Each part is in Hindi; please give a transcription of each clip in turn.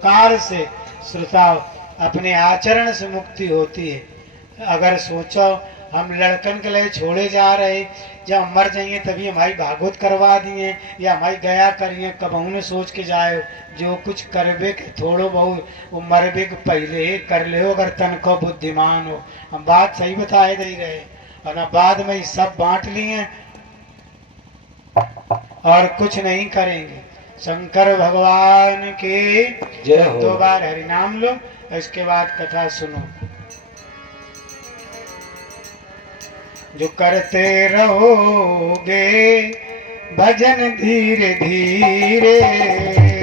कार से श्रोताओ अपने आचरण से मुक्ति होती है। अगर सोचो हम लड़कन के लिए छोड़े जा रहे, जब हम मर जाइए तभी हमारी भागवत करवा दिए या हमारी गया करिए, कब उन्हें सोच के जाए जो कुछ करबे के थोड़ो बहुत वो मरबे के पहले ही कर ले हो, अगर तन को बुद्धिमान हो। हम बात सही बताए दे रहे और ना बाद में सब बांट लिए और कुछ नहीं करेंगे। शंकर भगवान के जय हो। 2 बार हरि नाम लो, इसके बाद कथा सुनो। जो करते रहोगे भजन धीरे धीरे,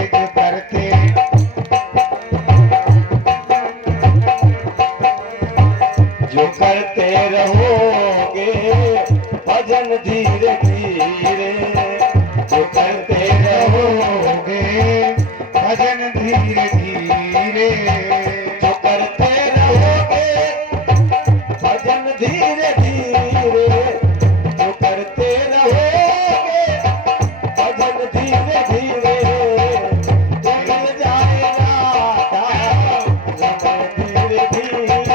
जो करते जो करते रहोगे भजन धीरे धीरे, जो करते रहोगे भजन धीरे धीरे, जो करते रहोगे भजन धीरे धीरे, जो करते रहोगे भजन धीरे धीरे, तो मिल जाएगा रमण धीरे धीरे।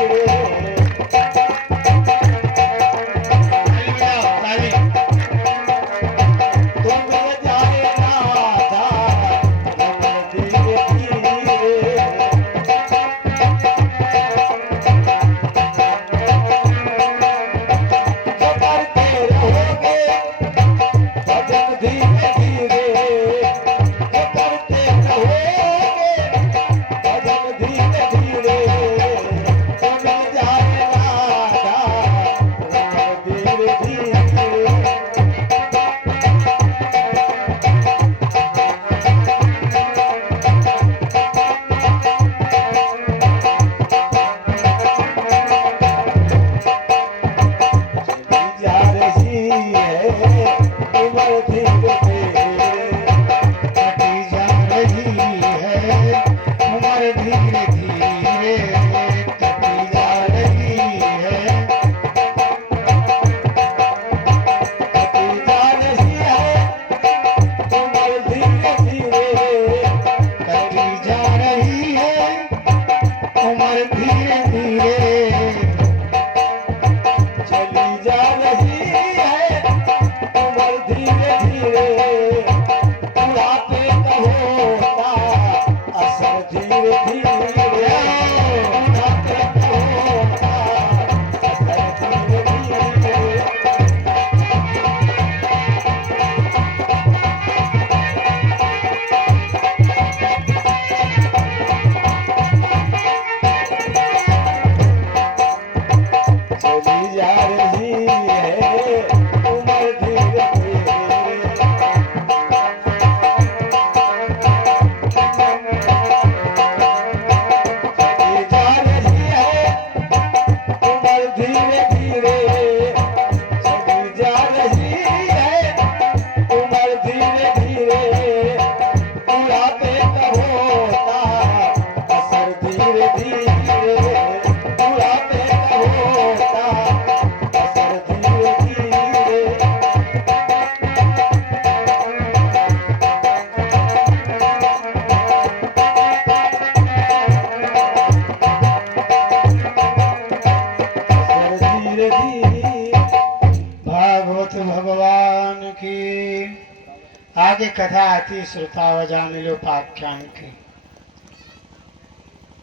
आगे कथा आती श्रोतावजामिलोपाख्यान की।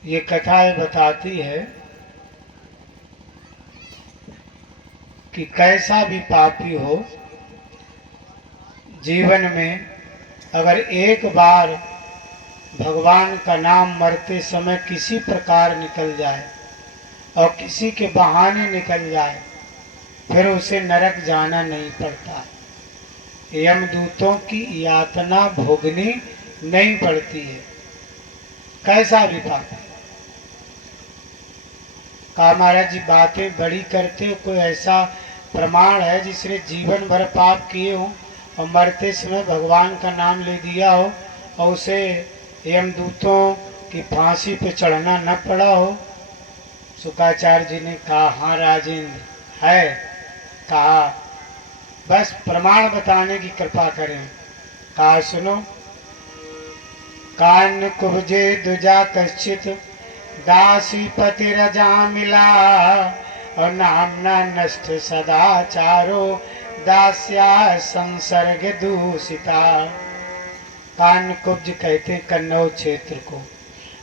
ये कथाएं बताती है कि कैसा भी पापी हो जीवन में अगर एक बार भगवान का नाम मरते समय किसी प्रकार निकल जाए और किसी के बहाने निकल जाए, फिर उसे नरक जाना नहीं पड़ता, यमदूतों की यातना भोगनी नहीं पड़ती है। कैसा भी पाप का महाराज जी बातें बड़ी करते हो, कोई ऐसा प्रमाण है जिसने जीवन भर पाप किए हो और मरते समय भगवान का नाम ले दिया हो और उसे यमदूतों की फांसी पे चढ़ना न पड़ा हो? शुक्राचार्य जी ने कहा हाँ राजेंद्र है। कहा बस प्रमाण बताने की कृपा करें। कहा सुनो, कान कुब्जे दुजा कश्चित दासी पतिरजा मिला और नामना नष्ट सदाचारो दास्या संसर्ग दूषिता। कान कुब्ज कहते हैं कन्नौज क्षेत्र को।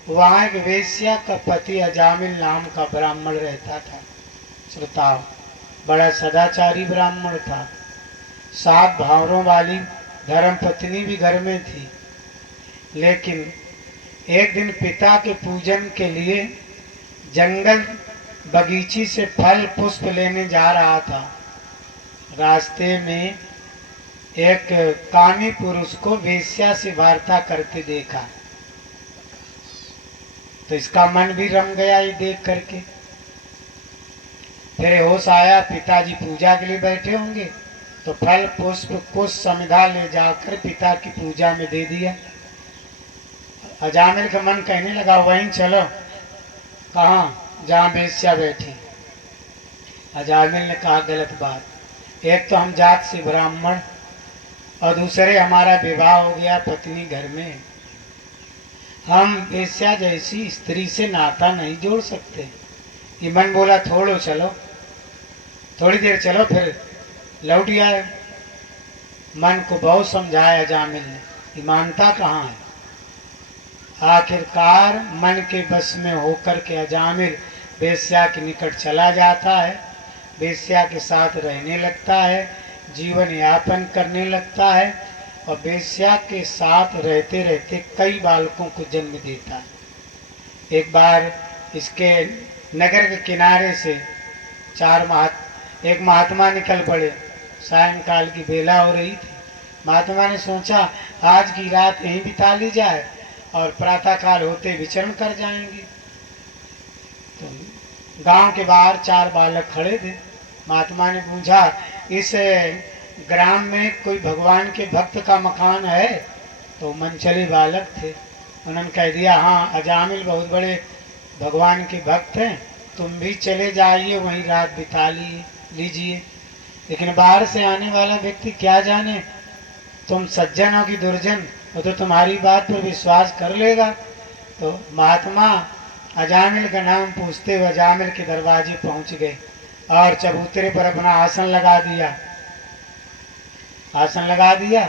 वहाँ एक वेश्या का पति अजामिल नाम का ब्राह्मण रहता था। श्रोताओ, बड़ा सदाचारी ब्राह्मण था। 7 भावरों वाली धर्म पत्नी भी घर में थी। लेकिन एक दिन पिता के पूजन के लिए जंगल बगीची से फल पुष्प लेने जा रहा था। रास्ते में एक कामी पुरुष को वेश्या से वार्ता करते देखा, तो इसका मन भी रम गया ये देख करके। फिर होश आया, पिताजी पूजा के लिए बैठे होंगे, तो फल पुष्प कुछ समिधा ले जाकर पिता की पूजा में दे दिया। अजामिल का मन कहने लगा वहीं चलो। कहाँ? जहाँ वेश्या बैठी। अजामिल ने कहा गलत बात। एक तो हम जात से ब्राह्मण और दूसरे हमारा विवाह हो गया, पत्नी घर में है। हम वेश्या जैसी स्त्री से नाता नहीं जोड़ सकते। ये मन बोला थोड़ो चलो, थोड़ी देर चलो, फिर लौट आए। मन को बहुत समझाया अजामिल ने, ये मानता कहाँ है। आखिरकार मन के बस में होकर के अजामिल वेश्या के निकट चला जाता है, वेश्या के साथ रहने लगता है, जीवन यापन करने लगता है और वेश्या के साथ रहते रहते कई बालकों को जन्म देता है। एक बार इसके नगर के किनारे से एक महात्मा निकल पड़े। सायंकाल की बेला हो रही थी। महात्मा ने सोचा आज की रात यहीं बिता ली जाए और प्रातःकाल होते विचरण कर जाएंगे। तो गांव के बाहर 4 बालक खड़े थे। महात्मा ने पूछा इस ग्राम में कोई भगवान के भक्त का मकान है? तो मनचले बालक थे। उन्होंने कह दिया हाँ, अजामिल बहुत बड़े भगवान के भक्त हैं, तुम भी चले जाइए, वहीं रात बिता लीजिए। लेकिन बाहर से आने वाला व्यक्ति क्या जाने तुम सज्जन हो कि दुर्जन, वो तो तुम्हारी बात पर विश्वास कर लेगा। तो महात्मा अजामिल का नाम पूछते हुए अजामिल के दरवाजे पहुंच गए और चबूतरे पर अपना आसन लगा दिया। आसन लगा दिया।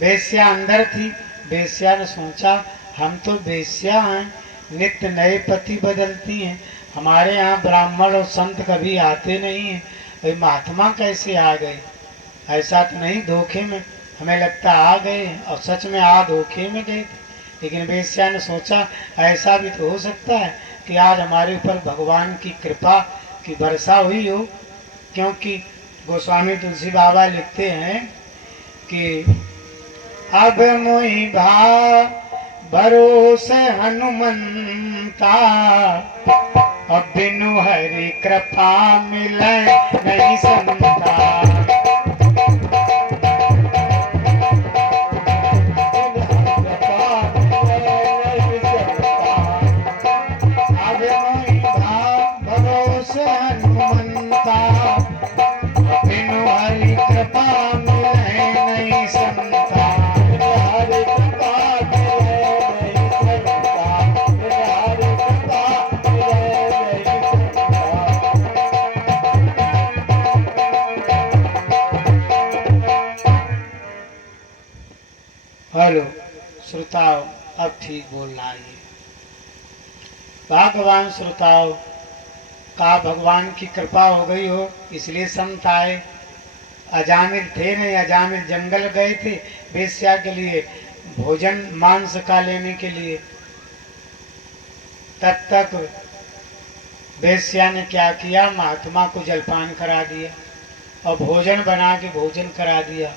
वेश्या अंदर थी। वेश्या ने सोचा हम तो वेश्या हैं, नित्य नए पति बदलती हैं, हमारे यहाँ ब्राह्मण और संत कभी आते नहीं हैं, भाई महात्मा कैसे आ गए? ऐसा तो नहीं धोखे में, हमें लगता आ गए और सच में धोखे में गए थे। लेकिन वेश्या ने सोचा ऐसा भी तो हो सकता है कि आज हमारे ऊपर भगवान की कृपा की वर्षा हुई हो, क्योंकि गोस्वामी तुलसी बाबा लिखते हैं कि अब मोहि भा भरोसे हनुमंता, अब बिनु हरि कृपा मिले नहीं संता। हेलो श्रोताओ, अब ठीक बोल रहा है। भगवान श्रोताओ का भगवान की कृपा हो गई हो इसलिए संत आए। अजामिल थे नहीं, अजामिल जंगल गए थे वेश्या के लिए भोजन मांस का लेने के लिए। तब तक वेश्या ने क्या किया, महात्मा को जलपान करा दिया और भोजन बना के भोजन करा दिया।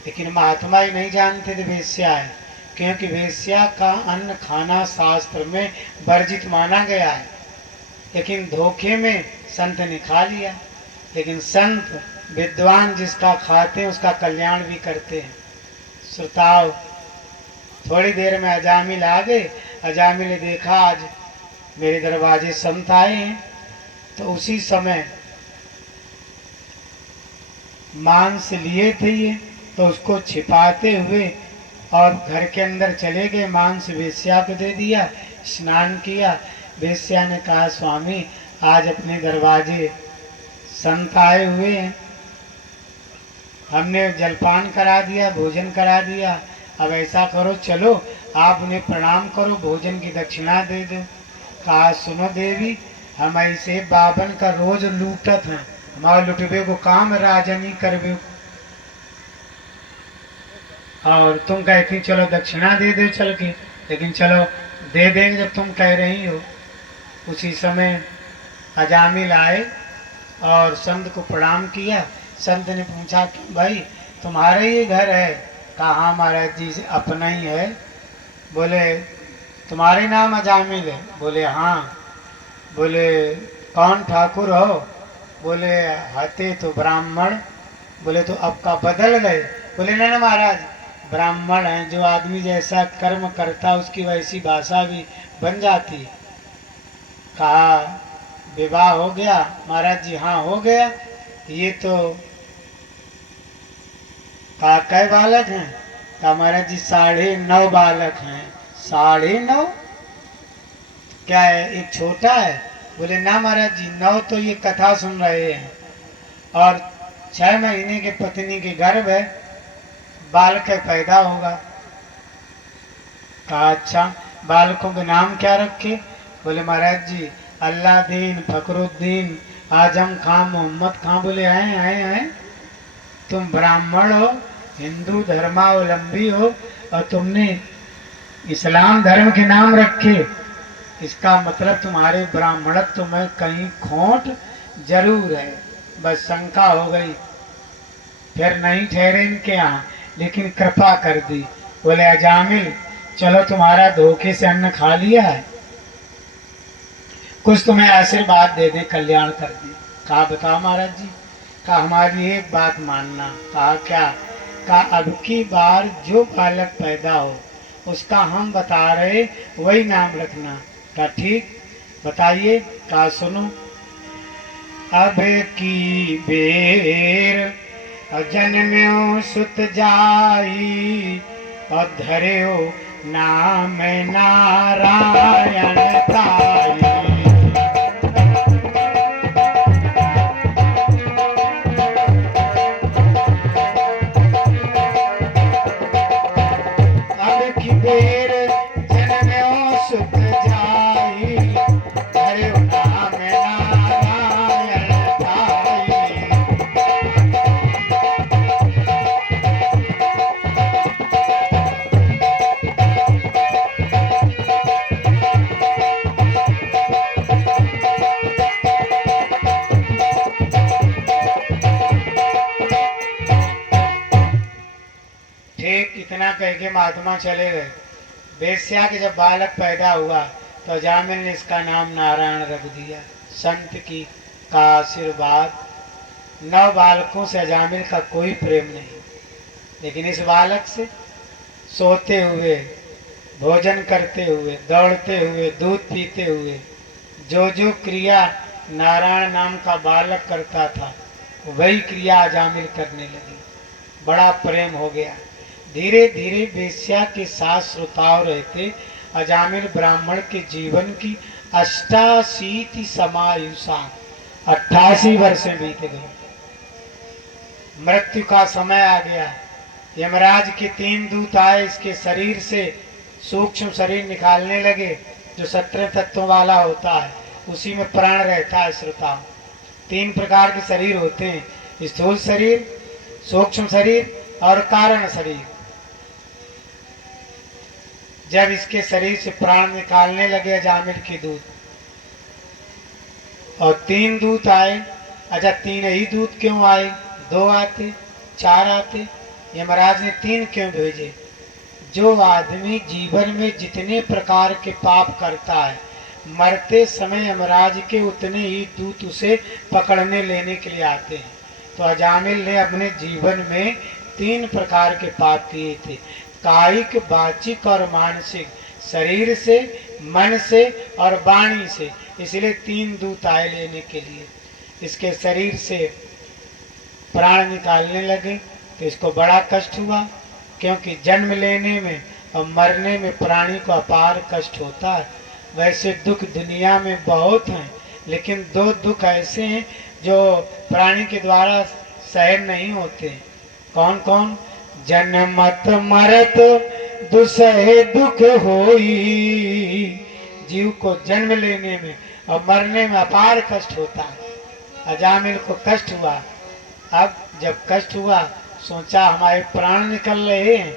लेकिन महात्मा ही नहीं जानते थे वेश्या है, क्योंकि वेश्या का अन्न खाना शास्त्र में वर्जित माना गया है। लेकिन धोखे में संत ने खा लिया। लेकिन संत विद्वान जिसका खाते हैं उसका कल्याण भी करते हैं। श्रोताओ, थोड़ी देर में अजामिल आ गए। अजामिल ने देखा आज मेरे दरवाजे संत आए हैं, तो उसी समय मांस लिए थे ये, तो उसको छिपाते हुए और घर के अंदर चले गए, मांस वेश्या को दे दिया, स्नान किया। वेश्या ने कहा स्वामी आज अपने दरवाजे संत आए हुए हैं, हमने जलपान करा दिया, भोजन करा दिया, अब ऐसा करो चलो आप उन्हें प्रणाम करो, भोजन की दक्षिणा दे दो। कहा सुनो देवी, हम ऐसे बाबन का रोज लूटत हैं, हमारे लुटबे को काम राजनी करबे, और तुम कहती चलो दक्षिणा दे दो चल के, लेकिन चलो दे देंगे जब तुम कह रही हो। उसी समय अजामिल आए और संत को प्रणाम किया। संत ने पूछा कि भाई तुम्हारा ये घर है? कहा हाँ महाराज जी से अपना ही है। बोले तुम्हारे नाम अजामिल है? बोले हाँ। बोले कौन ठाकुर हो? बोले हते तो ब्राह्मण। बोले तो अब का बदल गए? बोले नहीं ना महाराज, ब्राह्मण हैं, जो आदमी जैसा कर्म करता उसकी वैसी भाषा भी बन जाती। कहा विवाह हो गया? महाराज जी हाँ हो गया। ये तो कहा कै बालक हैं? कहा महाराज जी 9.5 बालक हैं। 9.5? क्या है एक छोटा है? बोले ना महाराज जी 9 तो ये कथा सुन रहे हैं, और 6 महीने के पत्नी के गर्भ है, बालक पैदा होगा। कहा अच्छा, बालकों के नाम क्या रखे? बोले महाराज जी अल्लादीन, फकरुद्दीन, आजम खां, मोहम्मद खां। बोले आए आए आए, तुम ब्राह्मण हो, हिंदू धर्मावलंबी हो, और तुमने इस्लाम धर्म के नाम रखे, इसका मतलब तुम्हारे ब्राह्मणत्व में कहीं खोट जरूर है। बस शंका हो गई, फिर नहीं ठहरे इनके यहाँ, लेकिन कृपा कर दी। बोले अजामिल चलो तुम्हारा धोखे से अन्न खा लिया है, कुछ तुम्हें आशीर्वाद दे दे, कल्याण कर दे। कहा बताओ महाराज जी। कहा हमारी एक बात मानना। कहा क्या? कहा अब की बार जो बालक पैदा हो उसका हम बता रहे वही नाम रखना। कहा ठीक बताइए। कहा सुनो, अब की बेर जन्म्यो सुत जाई, और धर्यो नाम नारायण ताई। अब की बेर जन्म्यो सुत जाई, धर्यो नाम नारायण ताई। ठीक इतना कह के महात्मा चले गए। वेश्या के जब बालक पैदा हुआ तो अजामिल ने इसका नाम नारायण रख दिया। संत की का आशीर्वाद। 9 बालकों से अजामिल का कोई प्रेम नहीं, लेकिन इस बालक से सोते हुए, भोजन करते हुए, दौड़ते हुए, दूध पीते हुए, जो जो क्रिया नारायण नाम का बालक करता था वही क्रिया अजामिल करने लगी। बड़ा प्रेम हो गया। धीरे धीरे वेश्या के साथ श्रोताव रहते अजामिल ब्राह्मण के जीवन की 88 समायुषा, 88 वर्ष बीत गए। मृत्यु का समय आ गया। यमराज के 3 दूत आए, इसके शरीर से सूक्ष्म शरीर निकालने लगे, जो 17 तत्वों वाला होता है, उसी में प्राण रहता है। श्रोताओं 3 प्रकार के शरीर होते हैं, स्थूल शरीर, सूक्ष्म शरीर और कारण शरीर। जब इसके शरीर से प्राण निकालने लगे अजामिल के दूत, और 3 दूत आए। अच्छा 3 ही दूत क्यों आए? 2 आते, 4 आते, यमराज ने 3 क्यों भेजे? जो आदमी जीवन में जितने प्रकार के पाप करता है, मरते समय यमराज के उतने ही दूत उसे पकड़ने लेने के लिए आते हैं। तो अजामिल ने अपने जीवन में 3 प्रकार के पाप किए थे, कायिक, वाचिक और मानसिक, शरीर से, मन से और वाणी से। इसलिए 3 दूत आए लेने के लिए। इसके शरीर से प्राण निकालने लगे तो इसको बड़ा कष्ट हुआ। क्योंकि जन्म लेने में और मरने में प्राणी को अपार कष्ट होता है। वैसे दुख दुनिया में बहुत हैं, लेकिन दो दुख ऐसे हैं जो प्राणी के द्वारा सहन नहीं होते। कौन कौन? जन्मत मरत दुसहे दुख होई। जीव को जन्म लेने में और मरने में अपार कष्ट होता है। अजामिल को कष्ट हुआ। अब जब कष्ट हुआ, सोचा हमारे प्राण निकल रहे हैं,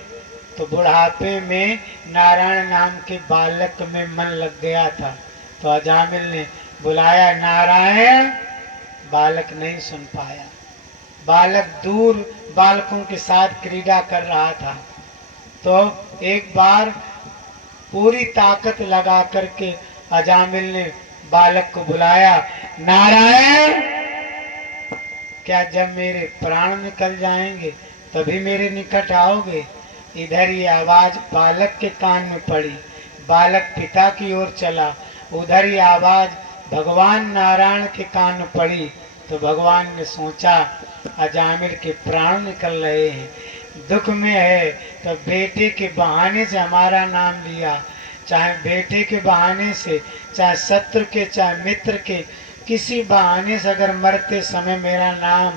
तो बुढ़ापे में नारायण नाम के बालक में मन लग गया था। तो अजामिल ने बुलाया नारायण, बालक नहीं सुन पाया। बालक दूर बालकों के साथ क्रीड़ा कर रहा था। तो एक बार पूरी ताकत लगा करके अजामिल ने बालक को बुलाया, नारायण, क्या जब मेरे प्राण निकल जाएंगे तभी मेरे निकट आओगे? इधर ये आवाज बालक के कान में पड़ी। बालक पिता की ओर चला। उधर ये आवाज भगवान नारायण के कान में पड़ी। तो भगवान ने सोचा अजामिल के प्राण निकल रहे हैं, दुख में है, तो बेटे के बहाने से हमारा नाम लिया। चाहे बेटे के बहाने से, चाहे शत्रु के, चाहे मित्र के, किसी बहाने से अगर मरते समय मेरा नाम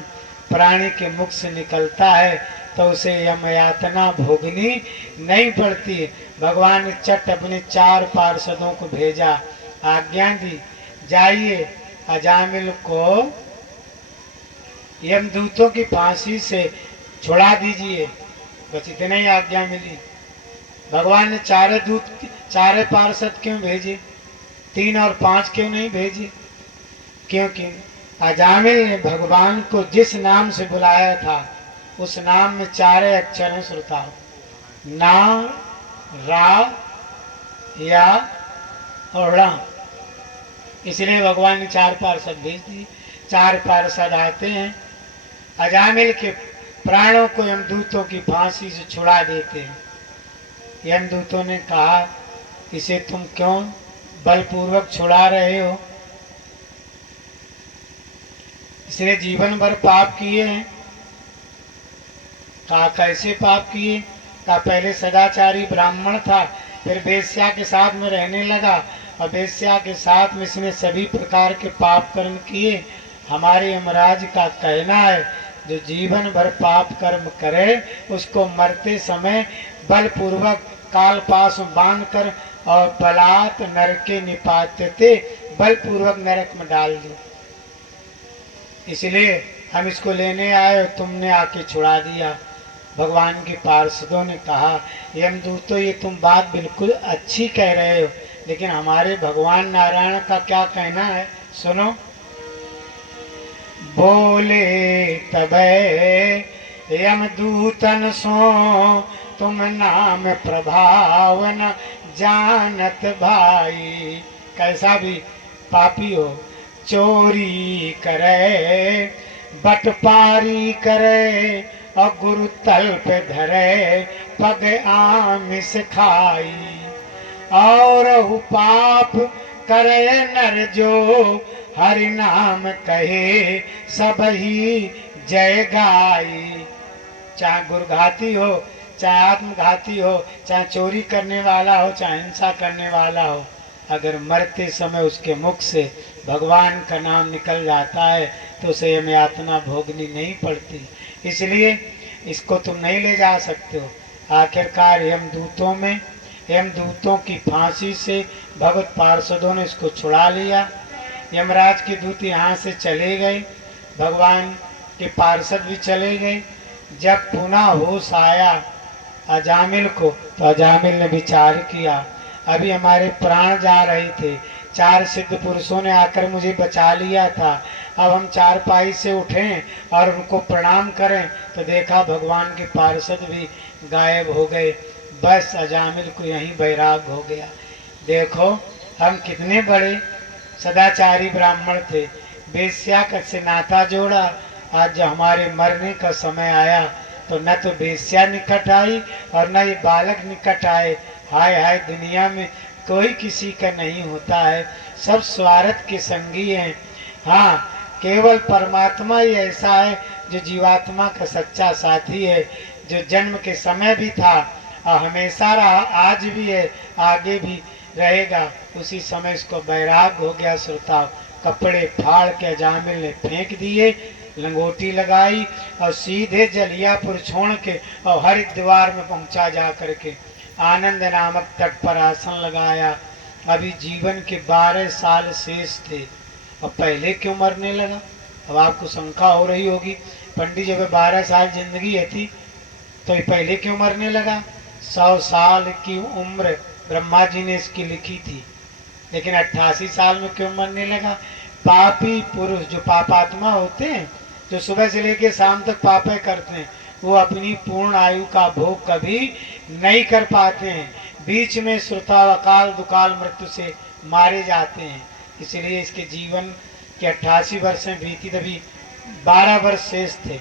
प्राणी के मुख से निकलता है तो उसे यम यातना भोगनी नहीं पड़ती। भगवान ने चट अपने 4 पार्षदों को भेजा, आज्ञा दी, जाइए अजामिल को यमदूतों की फांसी से छुड़ा दीजिए। बस इतने ही आज्ञा मिली। भगवान ने 4 पार्षद क्यों भेजे? 3 और 5 क्यों नहीं भेजे? क्योंकि अजामिल ने भगवान को जिस नाम से बुलाया था उस नाम में 4 अक्षर हैं श्रोताओ, ना, रा, या और रा। इसलिए भगवान ने 4 पार्षद भेज दिए। 4 पार्षद आते हैं, अजामिल के प्राणों को यमदूतों की फांसी से छुड़ा देते हैं। यमदूतों ने कहा, इसे तुम क्यों बलपूर्वक छुड़ा रहे हो? इसने जीवन भर पाप किए हैं। कहा कैसे पाप किए? कहा पहले सदाचारी ब्राह्मण था, फिर वेश्या के साथ में रहने लगा और वेश्या के साथ में इसने सभी प्रकार के पाप कर्म किए। हमारे यमराज का कहना है जो जीवन भर पाप कर्म करे उसको मरते समय बलपूर्वक काल पास बांध कर और बलात् नरके निपात्यते, बलपूर्वक नरक में डाल दो। इसलिए हम इसको लेने आए और तुमने आके छुड़ा दिया। भगवान के पार्षदों ने कहा, यमदूतों ये तुम बात बिल्कुल अच्छी कह रहे हो, लेकिन हमारे भगवान नारायण का क्या कहना है, सुनो। बोले तबे यमदूतन सो तुम नाम प्रभाव न जानत भाई। कैसा भी पापी हो, चोरी करे, बटपारी करे और गुरु तल पे धरे, पग आमिष खाई। और पाप करे नर जो हरि नाम कहे, सब ही जय गाई। चाहे गुरघाती हो, चाहे आत्मघाती हो, चाहे चोरी करने वाला हो, चाहे हिंसा करने वाला हो, अगर मरते समय उसके मुख से भगवान का नाम निकल जाता है तो उसे यम यातना भोगनी नहीं पड़ती। इसलिए इसको तुम नहीं ले जा सकते हो। आखिरकार यमदूतों की फांसी से भगवत पार्षदों ने इसको छुड़ा लिया। यमराज के दूत यहाँ से चले गए, भगवान के पार्षद भी चले गए। जब पुनः होश आया अजामिल को, तो अजामिल ने विचार किया, अभी हमारे प्राण जा रहे थे, 4 सिद्ध पुरुषों ने आकर मुझे बचा लिया था, अब हम चारपाई से उठें और उनको प्रणाम करें तो देखा भगवान के पार्षद भी गायब हो गए। बस अजामिल को यहीं बैराग हो गया। देखो हम कितने बड़े सदाचारी ब्राह्मण थे, वेश्या से नाता जोड़ा। आज जब हमारे मरने का समय आया तो न तो वेश्या निकट आई और न ये बालक निकट आए। हाय हाय, दुनिया में कोई किसी का नहीं होता है, सब स्वार्थ के संगी हैं। हाँ, केवल परमात्मा ही ऐसा है जो जीवात्मा का सच्चा साथी है। जो जन्म के समय भी था और हमेशा रहा, आज भी है, आगे भी रहेगा, उसी समय इसको वैराग्य हो गया। श्रोताओं, कपड़े फाड़ के अजामिल ने फेंक दिए, लंगोटी लगाई और सीधे जलियापुर छोड़ के और हरिद्वार में पहुंचा जा करके आनंद नामक तट पर आसन लगाया। अभी जीवन के 12 साल शेष थे और पहले क्यों मरने लगा? अब आपको शंका हो रही होगी, पंडित जी, 12 साल जिंदगी है थी तो ये पहले क्यों मरने लगा? 100 साल की उम्र ब्रह्मा जी ने इसकी लिखी थी, लेकिन 88 साल में क्यों मरने लगा? पापी पुरुष, जो पापात्मा होते हैं, जो सुबह से लेकर शाम तक पापे करते हैं, वो अपनी पूर्ण आयु का भोग कभी नहीं कर पाते हैं। बीच में श्रुता अकाल दुकाल मृत्यु से मारे जाते हैं। इसलिए इसके जीवन के 88 वर्ष में बीती, तभी 12 वर्ष शेष थे।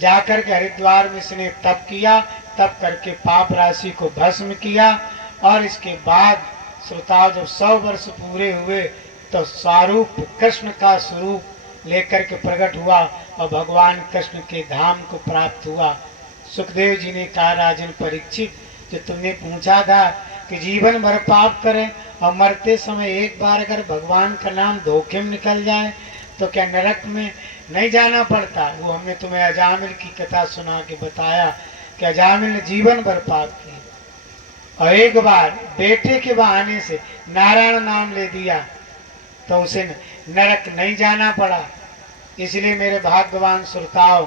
जाकर के हरिद्वार में इसने तप किया, तप करके पाप राशि को भस्म किया और इसके बाद श्रोताओं जब 100 वर्ष पूरे हुए तो स्वरूप कृष्ण का स्वरूप लेकर के प्रकट हुआ और भगवान कृष्ण के धाम को प्राप्त हुआ। सुखदेव जी ने कहा, राजन परीक्षित, जो तुमने पूछा था कि जीवन भर पाप करें और मरते समय एक बार अगर भगवान का नाम धोखे में निकल जाए तो क्या नरक में नहीं जाना पड़ता? वो हमने तुम्हें अजामिल की कथा सुना के बताया कि अजामिल ने जीवन भर पाप किए और एक बार बेटे के बहाने से नारायण नाम ले दिया तो उसे नरक नहीं जाना पड़ा। इसलिए मेरे भाग्यवान श्रोताओं,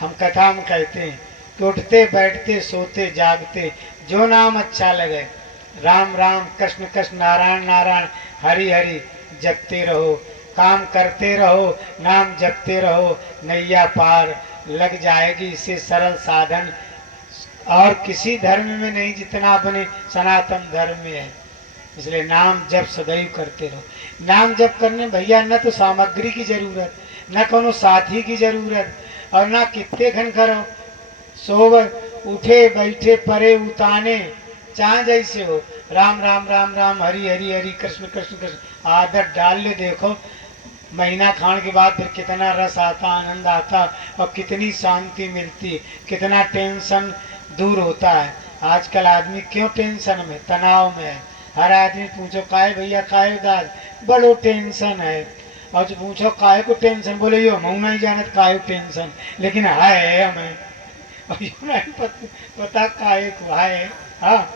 हम कथा में कहते हैं कि उठते बैठते सोते जागते जो नाम अच्छा लगे, राम राम कृष्ण कृष्ण नारायण नारायण हरि हरि जपते रहो, काम करते रहो, नाम जपते रहो, नैया पार लग जाएगी। इससे सरल साधन और किसी धर्म में नहीं जितना अपने सनातन धर्म में है। इसलिए नाम जप सदैव करते रहो। नाम जप करने भैया न तो सामग्री की जरूरत, न कोनो साथी की जरूरत और न कितने घन करो, सोव उठे बैठे परे उताने चाह जैसे हो, राम राम राम राम हरि हरि हरि कृष्ण कृष्ण कृष्ण आदत डाल ले, देखो महीना खाने के बाद फिर कितना रस आता, आनंद आता और कितनी शांति मिलती, कितना टेंशन दूर होता है। आजकल आदमी क्यों टेंशन में, तनाव में है? हर आदमी पूछो काहे भैया काहे उदास, बड़ो टेंशन है। और जो पूछो काहे को टेंशन, बोले यो हम नहीं जानत काहे टेंशन, लेकिन है हमें और यो नहीं पता काहे को है। हाँ,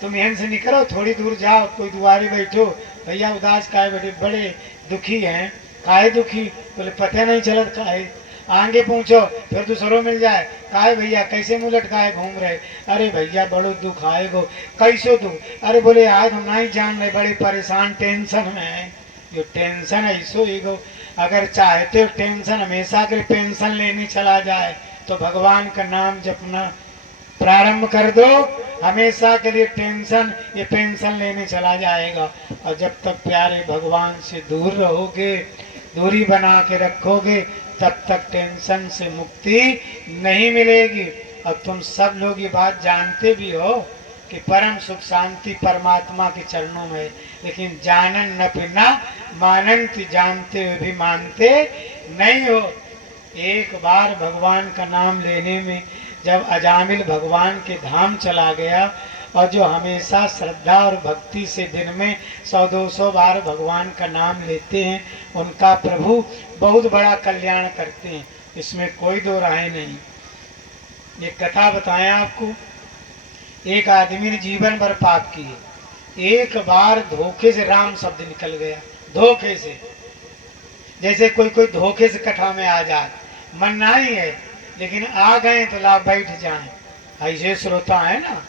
तुम यहाँ से निकलो, थोड़ी दूर जाओ, कोई दुआरे बैठो, भैया उदास काहे बैठे, बड़े दुखी हैं, काहे दुखी, बोले पता नहीं चलत काहे। आगे पूछो, फिर दूसरों मिल जाए, काहे भैया कैसे मुँह लटकाए घूम रहे, अरे भैया बड़ो दुख आएगो, कैसो दुख, अरे बोले आज हम नहीं जान रहे, बड़े परेशान टेंशन में है। जो टेंशन ऐसो ईगो, अगर चाहते हो टेंशन हमेशा के पेंशन लेने चला जाए तो भगवान का नाम जपना प्रारंभ कर दो, हमेशा के लिए टेंशन ये पेंशन लेने चला जाएगा। और जब तक प्यारे भगवान से दूर रहोगे, दूरी बना के रखोगे, तब तक टेंशन से मुक्ति नहीं मिलेगी। और तुम सब लोग ये बात जानते भी हो कि परम सुख शांति परमात्मा के चरणों में, लेकिन जानन न पिना मानंत, जानते हुए भी मानते नहीं हो। एक बार भगवान का नाम लेने में जब अजामिल भगवान के धाम चला गया और जो हमेशा श्रद्धा और भक्ति से दिन में 100-200 बार भगवान का नाम लेते हैं, उनका प्रभु बहुत बड़ा कल्याण करते हैं, इसमें कोई दो राय नहीं। ये कथा बताया आपको, एक आदमी ने जीवन भर पाप किए, एक बार धोखे से राम शब्द निकल गया, धोखे से, जैसे कोई कोई धोखे से कथा में आ जाए, मन नहीं है लेकिन आ गए तो ला बैठ जाए, ऐसे श्रोता है ना।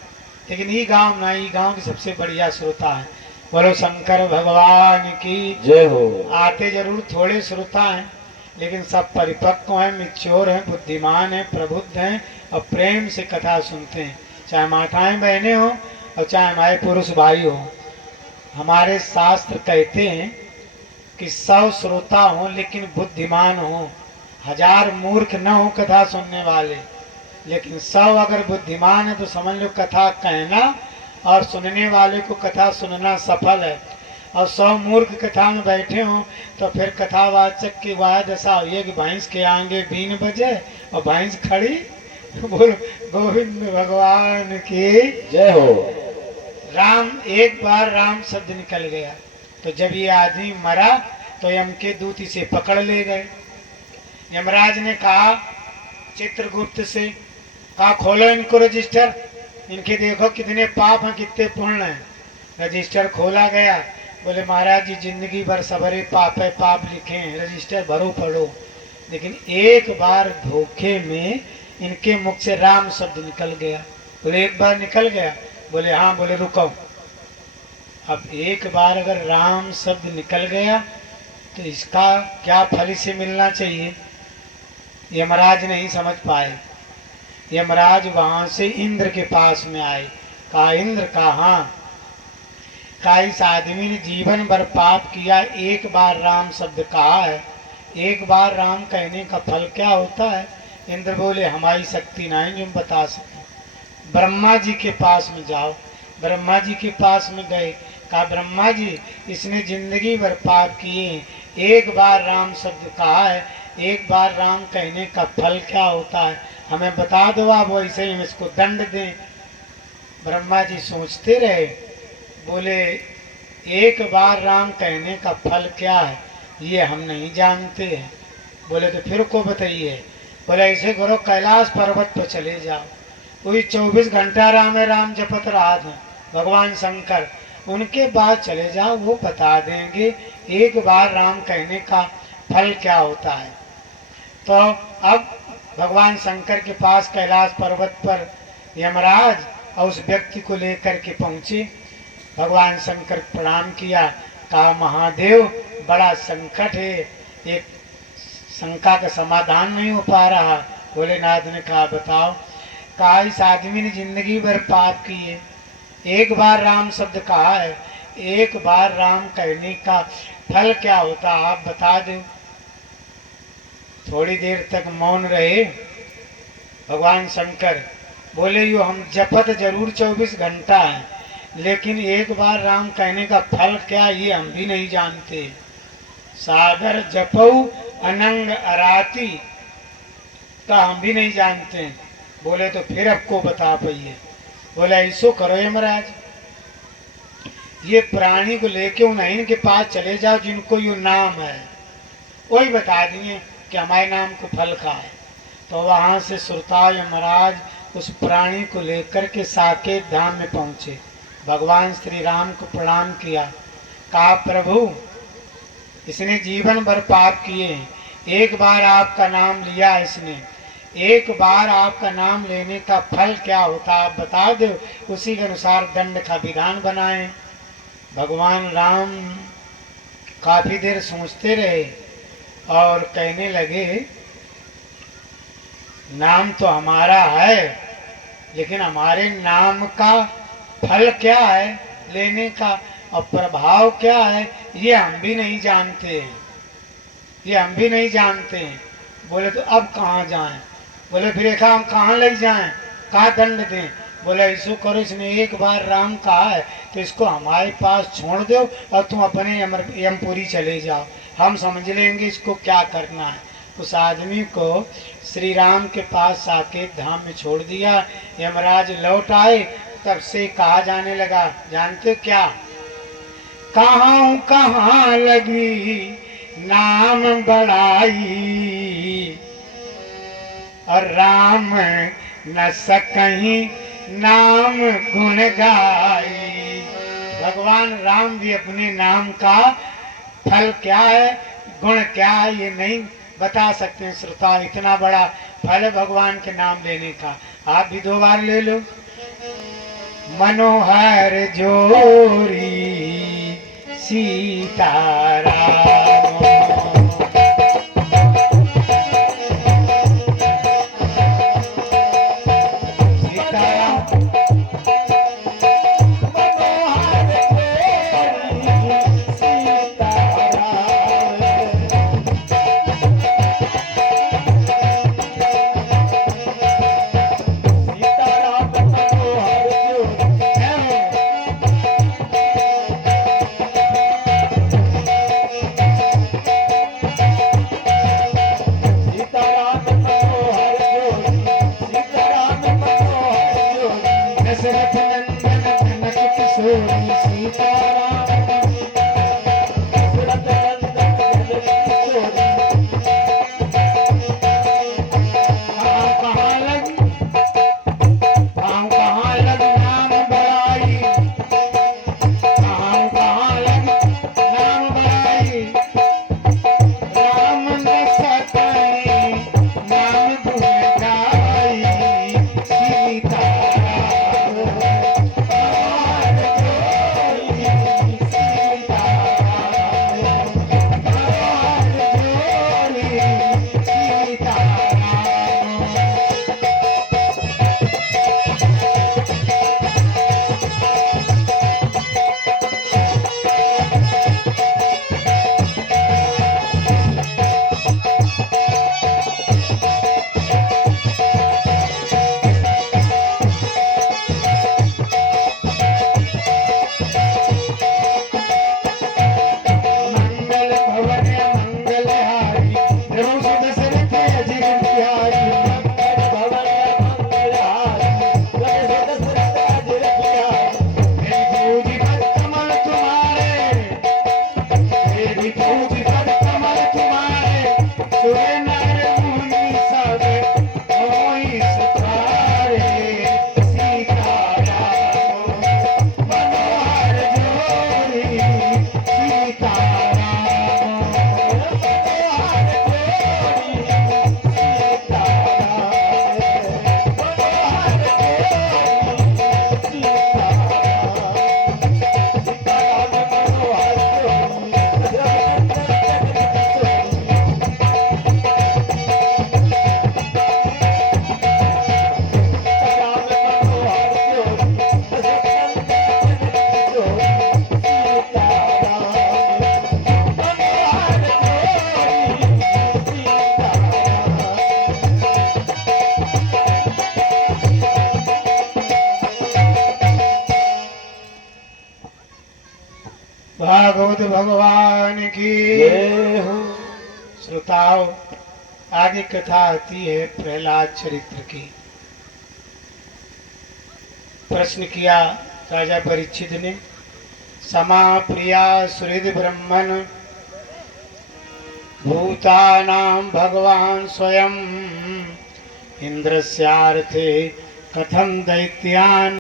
लेकिन ये गांव ना, ये गांव की सबसे बढ़िया श्रोता है। बोलो शंकर भगवान की जय हो। आते जरूर थोड़े श्रोता हैं, लेकिन सब परिपक्व हैं, मिच्योर हैं, बुद्धिमान हैं, प्रबुद्ध हैं और प्रेम से कथा सुनते हैं, चाहे माताएं बहनें हो और चाहे हमारे पुरुष भाई हो। हमारे शास्त्र कहते हैं कि 100 श्रोता हो लेकिन बुद्धिमान हो, 1000 मूर्ख न हो कथा सुनने वाले, लेकिन 100 अगर बुद्धिमान है तो समझ लो कथा कहना और सुनने वाले को कथा सुनना सफल है। और 100 मूर्ख कथा में बैठे हों तो फिर कथावाचक की वह दशा हुई है कि भैंस के आगे बीन बजे और भैंस खड़ी बोल गोविंद भगवान की। जय हो। राम, एक बार राम शब्द निकल गया तो जब ये आदमी मरा तो यम के दूत इसे पकड़ ले गए। यमराज ने कहा चित्रगुप्त से, कहा खोलो इनको रजिस्टर, इनके देखो कितने पाप हैं कितने पुण्य हैं। रजिस्टर खोला गया। बोले महाराज जी जिंदगी भर सबरे पाप है, पाप लिखे हैं, रजिस्टर भरो पढ़ो। लेकिन एक बार धोखे में इनके मुख से राम शब्द निकल गया। बोले एक बार निकल गया? बोले हाँ। बोले रुको, अब एक बार अगर राम शब्द निकल गया तो इसका क्या फल से मिलना चाहिए? यमराज नहीं समझ पाए। यमराज वहां से इंद्र के पास में आए। कहा इंद्र, कहा का इस आदमी ने जीवन भर पाप किया, एक बार राम शब्द कहा है, एक बार राम कहने का फल क्या होता है? इंद्र बोले हमारी शक्ति नहीं जो हम बता सकें, ब्रह्मा जी के पास में जाओ। ब्रह्मा जी के पास में गए। कहा ब्रह्मा जी इसने जिंदगी भर पाप किए, एक बार राम शब्द कहा है, एक बार राम कहने का फल क्या होता है, हमें बता दो, आप वैसे ही हम इसको दंड दें। ब्रह्मा जी सोचते रहे। बोले एक बार राम कहने का फल क्या है ये हम नहीं जानते हैं। बोले तो फिर को बताइए। बोले ऐसे करो कैलाश पर्वत पर चले जाओ, वही 24 घंटा राम है राम जपत रहा था भगवान शंकर, उनके बाद चले जाओ, वो बता देंगे एक बार राम कहने का फल क्या होता है। तो अब भगवान शंकर के पास कैलाश पर्वत पर यमराज और उस व्यक्ति को लेकर के पहुंचे। भगवान शंकर प्रणाम किया। कहा महादेव बड़ा संकट है, एक शंका का समाधान नहीं हो पा रहा। भोलेनाथ ने कहा बताओ। कहा इस आदमी ने जिंदगी भर पाप किए, एक बार राम शब्द कहा है, एक बार राम कहने का फल क्या होता आप बता दो। थोड़ी देर तक मौन रहे भगवान शंकर। बोले यो हम जपत जरूर 24 घंटा है, लेकिन एक बार राम कहने का फल क्या ये हम भी नहीं जानते। सागर जपऊ अनंग अराती का हम भी नहीं जानते। बोले तो फिर आपको बता पाइए। बोले ऐसो करो यमराज, ये प्राणी को लेके उन्हीं के पास चले जाओ जिनको यो नाम है, वही बता दिए कि हमारे नाम को फल का है। तो वहां से सुरता यमराज उस प्राणी को लेकर के साकेत धाम में पहुंचे। भगवान श्री राम को प्रणाम किया। कहा प्रभु इसने जीवन भर पाप किए हैं, एक बार आपका नाम लिया इसने, एक बार आपका नाम लेने का फल क्या होता आप बता दो, उसी के अनुसार दंड का विधान बनाएं। भगवान राम काफी देर सोचते रहे और कहने लगे नाम तो हमारा है, लेकिन हमारे नाम का फल क्या है लेने का और प्रभाव क्या है ये हम भी नहीं जानते हैं, ये हम भी नहीं जानते हैं। बोले तो अब कहाँ जाएं? बोले फिर एक हम कहाँ ले जाएं, कहाँ दंड दें? बोले ऐसो करो इसने एक बार राम कहा है तो इसको हमारे पास छोड़ दो और तुम अपने यमपुरी चले जाओ, हम समझ लेंगे इसको क्या करना है। उस आदमी को श्री राम के पास साकेत धाम में छोड़ दिया। यमराज लौट आए, तब से कहा जाने लगा जानते हो क्या? कहाँ कहाँ लगी नाम बढ़ाई और राम न सकहीं नाम गुण गाई। भगवान राम भी अपने नाम का फल क्या है गुण क्या है ये नहीं बता सकते श्रोता, इतना बड़ा फल है भगवान के नाम लेने का। आप भी 2 बार ले लो। मनोहर जोरी सीताराम बुद्ध भगवान की जय हो। श्रोताओं, आगे कथा आती है प्रहलाद चरित्र की। प्रश्न किया राजा परीक्षित ने, समा प्रिया सुहृद ब्रह्मन भूतानां भगवान स्वयं इंद्रस्यार्थे कथम दैत्यान